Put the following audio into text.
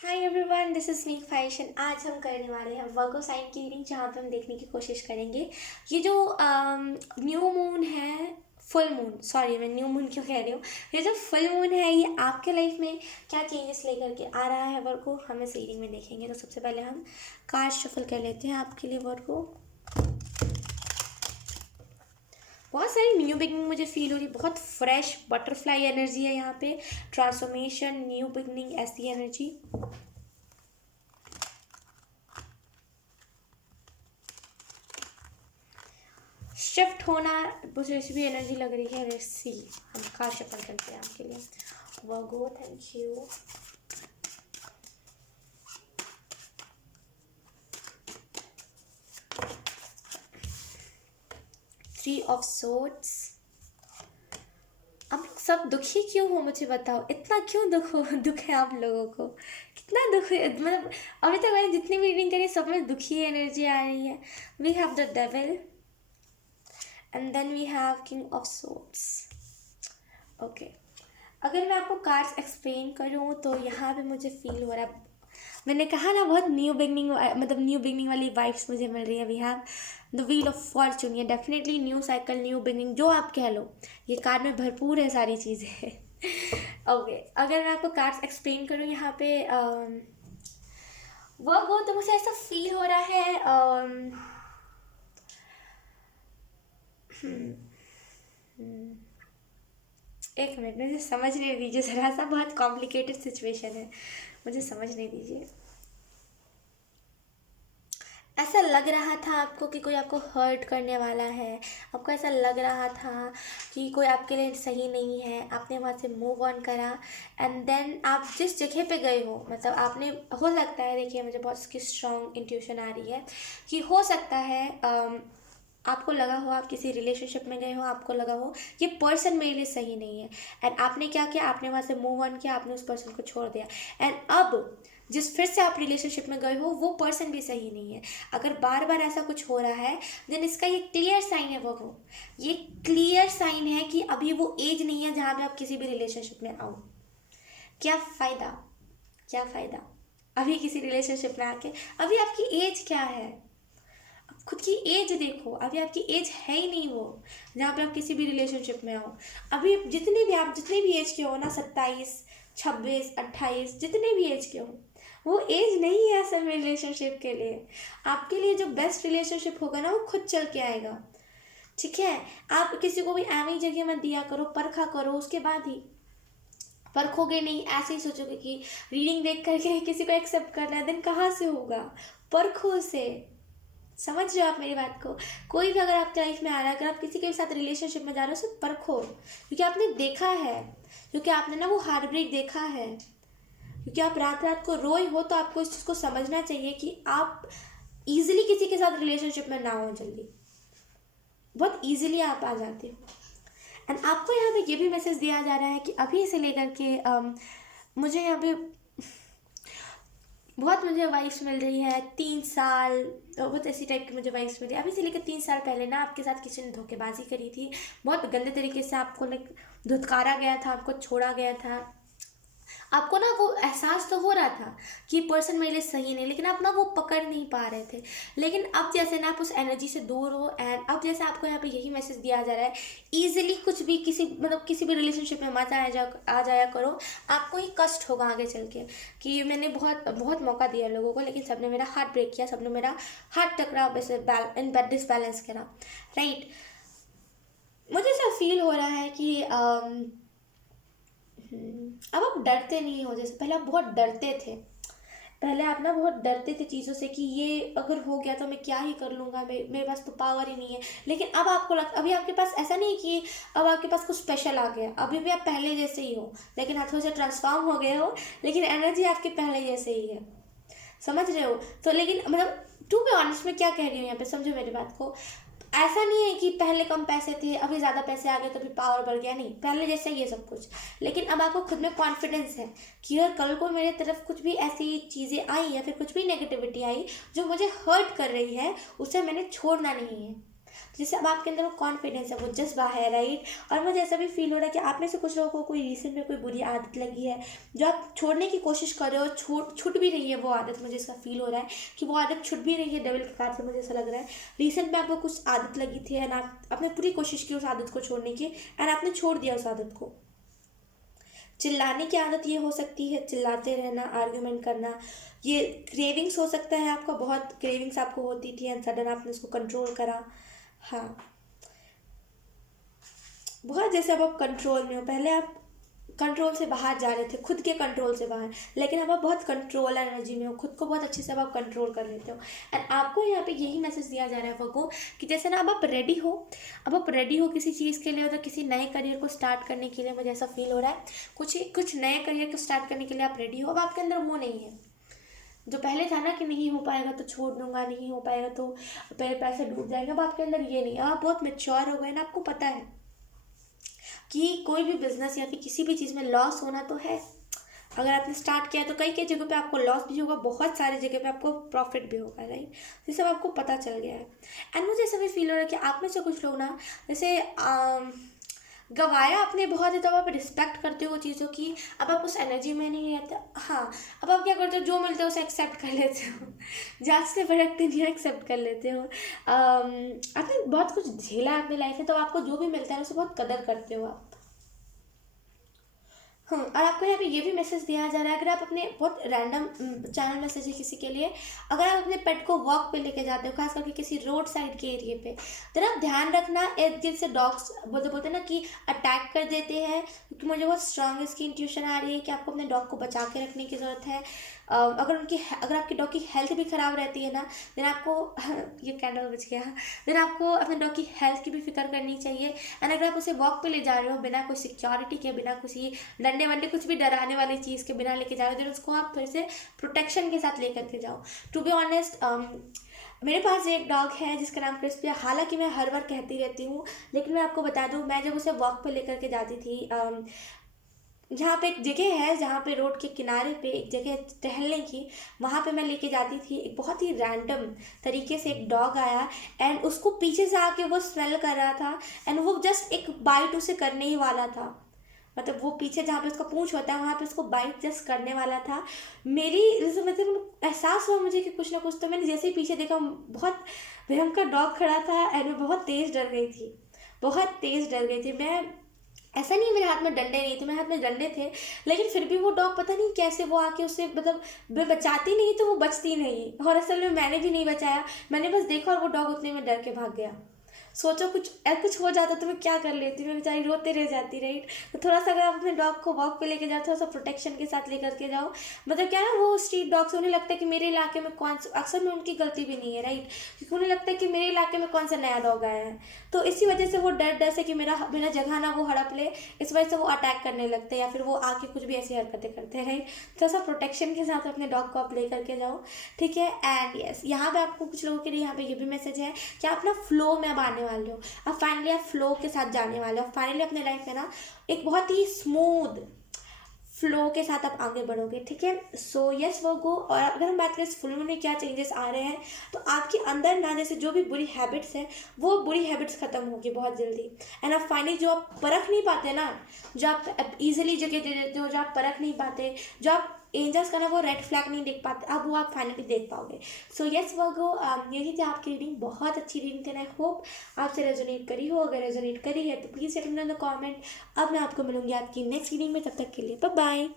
Hi everyone, this is me फाइशन। आज हम करने वाले हैं वर्गो साइन की रीडिंग, जहाँ पे हम देखने की कोशिश करेंगे ये जो न्यू मून है, फुल मून, सॉरी मैं न्यू मून क्यों कह रही हूँ। ये जो फुल मून है ये आपके लाइफ में क्या चेंजेस लेकर के आ रहा है वर्गो, हम इस रीडिंग में देखेंगे। तो सबसे पहले हम कार्ड शफल कर लेते हैं आपके लिए वर्गो। बहुत सारी न्यू बिगनिंग मुझे फील हो रही है, बहुत फ्रेश बटरफ्लाई एनर्जी है यहाँ पे। ट्रांसफॉर्मेशन, न्यू बिगनिंग, ऐसी एनर्जी। शिफ्ट होना, मुझे ऐसी भी एनर्जी लग रही है। लेट्स सी, हम कार शफल करते हैं आपके लिए Virgo. Thank you. Three of swords. आप लोग सब दुखी क्यों हो, मुझे बताओ, इतना क्यों दुख है आप लोगों को, कितना दुख है? मतलब अभी तक मैंने जितनी भी रीडिंग करी सब में दुखी एनर्जी आ रही है। We have the devil and then we have king of swords. Okay, अगर मैं आपको कार्ड्स एक्सप्लेन करूँ तो यहाँ पे मुझे फील हो रहा है, मैंने कहा ना बहुत न्यू बिगनिंग, मतलब न्यू बिगनिंग वाली वाइब्स मुझे मिल रही है। We have the wheel of fortune, ये definitely new cycle, new beginning, जो आप कह लो, ये कार्ड में भरपूर है सारी चीज़ें। ओके, अगर मैं आपको कार्ड्स एक्सप्लेन करूँ यहाँ पे वो तो मुझे ऐसा फील हो रहा है। एक मिनट, मुझे समझने दीजिए ज़रा सा, बहुत कॉम्प्लिकेटेड सिचुएशन है, मुझे समझने दीजिए। ऐसा लग रहा था आपको कि कोई आपको हर्ट करने वाला है, आपको ऐसा लग रहा था कि कोई आपके लिए सही नहीं है, आपने वहाँ से मूव ऑन करा। एंड देन आप जिस जगह पे गए हो, मतलब आपने, हो सकता है, देखिए मुझे बहुत इसकी स्ट्रॉन्ग इंट्यूशन आ रही है कि हो सकता है आपको लगा हो आप किसी रिलेशनशिप में गए हो, आपको लगा हो ये पर्सन मेरे लिए सही नहीं है, एंड आपने क्या किया, आपने वहाँ से मूव ऑन किया, आपने उस पर्सन को छोड़ दिया। एंड अब जिस फिर से आप रिलेशनशिप में गए हो वो पर्सन भी सही नहीं है। अगर बार बार ऐसा कुछ हो रहा है, देन इसका ये क्लियर साइन है, वो ये क्लियर साइन है कि अभी वो एज नहीं है जहाँ पे आप किसी भी रिलेशनशिप में आओ। क्या फ़ायदा, क्या फ़ायदा अभी किसी रिलेशनशिप में आके, अभी आपकी एज क्या है? खुद की एज देखो, अभी आपकी एज है ही नहीं वो जहाँ पे आप किसी भी रिलेशनशिप में हो। अभी जितने भी एज के हो ना, 27, 26, 28, जितने भी एज के हो, वो एज नहीं है असल में रिलेशनशिप के लिए। आपके लिए जो बेस्ट रिलेशनशिप होगा ना, वो खुद चल के आएगा। ठीक है, आप किसी को भी एवं जगह मत दिया करो, परखा करो, उसके बाद ही। परखोगे नहीं, ऐसे ही सोचोगे कि रीडिंग देख करके किसी को एक्सेप्ट करना है, देन कहाँ से होगा? परखो उसे। समझ रहे हो आप मेरी बात को? कोई भी अगर आपकी लाइफ में आ रहा है, अगर आप किसी के साथ रिलेशनशिप में जा रहे हो, उसे परखो, क्योंकि आपने देखा है, क्योंकि आपने ना वो हार्ट ब्रेक देखा है, क्योंकि आप रात रात को रोए हो, तो आपको इस चीज़ को समझना चाहिए कि आप इजीली किसी के साथ रिलेशनशिप में ना हो जल्दी, बहुत इजीली आप आ जाते हो। एंड आपको यहाँ पे ये भी मैसेज दिया जा रहा है कि अभी से लेकर के मुझे यहाँ पे बहुत मुझे वाइफ्स मिल रही है, 3 साल, बहुत ऐसी टाइप की मुझे वाइफ्स मिली अभी से लेकर 3 साल पहले ना, आपके साथ किसी ने धोखेबाजी करी थी, बहुत गंदे तरीके से आपको लाइक धुतकारा गया था, आपको छोड़ा गया था। आपको ना वो एहसास तो हो रहा था कि पर्सन मेरे लिए सही नहीं, लेकिन आप ना वो पकड़ नहीं पा रहे थे। लेकिन अब जैसे ना आप उस एनर्जी से दूर हो, एंड अब जैसे आपको यहाँ पे यही मैसेज दिया जा रहा है, ईजिली कुछ भी किसी, मतलब किसी भी रिलेशनशिप में मत आ जाया करो। आपको ही कष्ट होगा आगे चल के कि मैंने बहुत बहुत मौका दिया लोगों को, लेकिन सबने मेरा हार्ट ब्रेक किया, सबने मेरा हार्ट टकरा, वैसे डिसबैलेंस करा, राइट। मुझे ऐसा फील हो रहा है कि अब आप डरते नहीं हो, जैसे पहले आप बहुत डरते थे। पहले आप ना बहुत डरते थे चीज़ों से कि ये अगर हो गया तो मैं क्या ही कर लूँगा, मेरे पास तो पावर ही नहीं है। लेकिन अब आपको अभी आपके पास ऐसा नहीं कि अब आपके पास कुछ स्पेशल आ गया, अभी भी आप पहले जैसे ही हो, लेकिन हाथों से ट्रांसफॉर्म हो गए हो, लेकिन एनर्जी आपके पहले जैसे ही है। समझ रहे हो? तो लेकिन मतलब टू बी ऑनेस्ट मैं क्या कह रही हूँ यहाँ पे, समझो मेरी बात को। ऐसा नहीं है कि पहले कम पैसे थे अभी ज़्यादा पैसे आ गए तो भी पावर बढ़ गया, नहीं, पहले जैसा ही है सब कुछ। लेकिन अब आपको खुद में कॉन्फिडेंस है कि अगर कल को मेरे तरफ कुछ भी ऐसी चीज़ें आई या फिर कुछ भी नेगेटिविटी आई जो मुझे हर्ट कर रही है, उसे मैंने छोड़ना नहीं है। जैसे अब आपके अंदर वो कॉन्फिडेंस है, वो जज्बा है, राइट। और मुझे ऐसा भी फील हो रहा है कि आप में से कुछ लोगों को कोई रिसेंट में कोई बुरी आदत लगी है जो आप छोड़ने की कोशिश कर रहे हो, छूट भी रही है वो आदत। मुझे इसका फील हो रहा है कि वो आदत छूट भी रही है डेविल के कार से, मुझे ऐसा लग रहा है। रिसेंट में आपको कुछ आदत लगी थी एंड आपने पूरी कोशिश की उस आदत को छोड़ने की एंड आपने छोड़ दिया उस आदत को। चिल्लाने की आदत ये हो सकती है, चिल्लाते रहना, आर्ग्यूमेंट करना। ये क्रेविंग्स हो सकता है आपका, बहुत क्रेविंग्स आपको होती थी एंड सडन आपने उसको कंट्रोल करा। हाँ, बहुत जैसे अब आप कंट्रोल में हो। पहले आप कंट्रोल से बाहर जा रहे थे, खुद के कंट्रोल से बाहर, लेकिन अब आप बहुत कंट्रोल एनर्जी में हो, खुद को बहुत अच्छे से अब आप कंट्रोल कर लेते हो। एंड आपको यहाँ पे यही मैसेज दिया जा रहा है वो कि जैसे ना अब आप रेडी हो, अब आप रेडी हो किसी चीज़ के लिए, तो किसी नए करियर को स्टार्ट करने के लिए मुझे ऐसा फील हो रहा है। कुछ नए करियर को स्टार्ट करने के लिए आप रेडी हो। अब आपके अंदर वो नहीं है जो पहले था ना कि नहीं हो पाएगा तो छोड़ दूंगा, नहीं हो पाएगा तो मेरे पैसे डूब जाएंगे। अब आपके अंदर ये नहीं है, आप बहुत मेच्योर हो गए ना। आपको पता है कि कोई भी बिजनेस या फिर किसी भी चीज़ में लॉस होना तो है। अगर आपने स्टार्ट किया तो कई कई जगहों पे आपको लॉस भी होगा, बहुत सारी जगह पे आपको प्रॉफिट भी होगा, राइट। ये सब आपको पता चल गया है। एंड मुझे ऐसा भी फील हो रहा है कि आप में से कुछ लोग ना जैसे गवाया आपने बहुत है, तब आप रिस्पेक्ट करते हो चीज़ों की, अब आप उस एनर्जी में नहीं रहते। हाँ, अब आप क्या करते हो, जो मिलता है उसे एक्सेप्ट कर लेते हो, जांचते परखते नहीं, एक्सेप्ट कर लेते हो। आपने बहुत कुछ झेला है अपनी लाइफ में, तो आपको जो भी मिलता है उसे बहुत कदर करते हो आप। हाँ, और आपको यहाँ पे ये भी मैसेज दिया जा रहा है, अगर आप अपने बहुत रैंडम चैनल मैसेज है किसी के लिए, अगर आप अपने पेट को वॉक पे लेके जाते हो, खास करके किसी रोड साइड के एरिया पे, तो आप ध्यान रखना। एक दिन से डॉग्स बोलते ना कि अटैक कर देते हैं, क्योंकि मुझे बहुत स्ट्रांग इसकी इंट्यूशन आ रही है कि आपको अपने डॉग को बचा के रखने की ज़रूरत है। अगर आपकी डॉग की हेल्थ भी ख़राब रहती है ना, देन आपको ये कैंडल बच गया, देन आपको अपने डॉग की हेल्थ की भी फिक्र करनी चाहिए। एंड अगर आप उसे वॉक पे ले जा रहे हो बिना कोई सिक्योरिटी के, बिना किसी डंडे वंडे कुछ भी डराने वाली चीज़ के बिना लेके जा रहे हो, देन उसको आप फिर से प्रोटेक्शन के साथ लेकर के जाओ। टू बी ऑनेस्ट, मेरे पास एक डॉग है जिसका नाम क्रिस्पी है। हालांकि मैं हर बार कहती रहती हूँ, लेकिन मैं आपको बता दूँ, मैं जब उसे वॉक पे लेकर के जाती थी, जहाँ पे एक जगह है, जहाँ पे रोड के किनारे पे एक जगह टहलने की, वहाँ पे मैं लेके जाती थी। एक बहुत ही रैंडम तरीके से एक डॉग आया एंड उसको पीछे से आके वो स्मेल कर रहा था एंड वो जस्ट एक बाइट उसे करने ही वाला था। मतलब वो पीछे जहाँ पे उसका पूंछ होता है वहाँ पे उसको बाइट जस्ट करने वाला था। मेरी जैसे मतलब एहसास हुआ मुझे कि कुछ ना कुछ, तो मैंने जैसे ही पीछे देखा, बहुत भयंकर डॉग खड़ा था एंड मैं बहुत तेज़ डर गई थी, बहुत तेज़ डर गई थी मैं। ऐसा नहीं मेरे हाथ में डंडे नहीं थे, मेरे हाथ में डंडे थे, लेकिन फिर भी वो डॉग पता नहीं कैसे वो आके उससे, मतलब मैं बचाती नहीं तो वो बचती नहीं, और असल में मैंने भी नहीं बचाया, मैंने बस देखा और वो डॉग उतने में डर के भाग गया। सोचो कुछ हो जाता तो मैं क्या कर लेती, मैं बेचारी रोते रह जाती, राइट। तो थोड़ा सा अगर आप अपने डॉग को वॉक पे लेके जाओ, थोड़ा सा प्रोटेक्शन के साथ लेकर के जाओ। मतलब क्या है, वो स्ट्रीट डॉग से उन्हें लगता है कि मेरे इलाके में अक्सर में उनकी गलती भी नहीं है, राइट, क्योंकि उन्हें लगता है कि मेरे इलाके में कौन सा नया डॉग आया है। तो इसी वजह से वो डर से कि मेरा जगह ना वो हड़प ले, इस वजह से वो अटैक करने लगते हैं या फिर वो आके कुछ भी ऐसी हरकतें करते हैं, राइट। थोड़ा सा प्रोटेक्शन के साथ अपने डॉग को आप ले करके जाओ, ठीक है। एंड यस, यहाँ पे आपको कुछ लोगों के लिए यहाँ पे ये भी मैसेज है कि आप ना फ्लो में अब आने वाले हो, अब फाइनली आप फ्लो के साथ जाने वाले हो। फाइनली अपने लाइफ में ना एक बहुत ही स्मूथ फ्लो के साथ आप आगे बढ़ोगे, ठीक है। सो यस वो गो। और अगर हम बात करें इस फुल मून में क्या चेंजेस आ रहे हैं, तो आपके अंदर ना जैसे जो भी बुरी हैबिट्स हैं, वो बुरी हैबिट्स खत्म होगी बहुत जल्दी। एंड आप फाइनली जो आप परख नहीं पाते ना, जो आप इजीली जगह दे देते हो, जो आप परख नहीं पाते, जो आप एंजल्स का ना वो रेड फ्लैग नहीं देख पाते, अब वो आप फाइनली देख पाओगे। सो यस वर्गो, यही थी आपकी रीडिंग, बहुत अच्छी रीडिंग थी। आई होप आपसे रेजोनेट करी हो, अगर रेजोनेट करी है तो please let me know in the comment. अब मैं आपको मिलूंगी आपकी नेक्स्ट रीडिंग में, तब तक के लिए बाय बाय।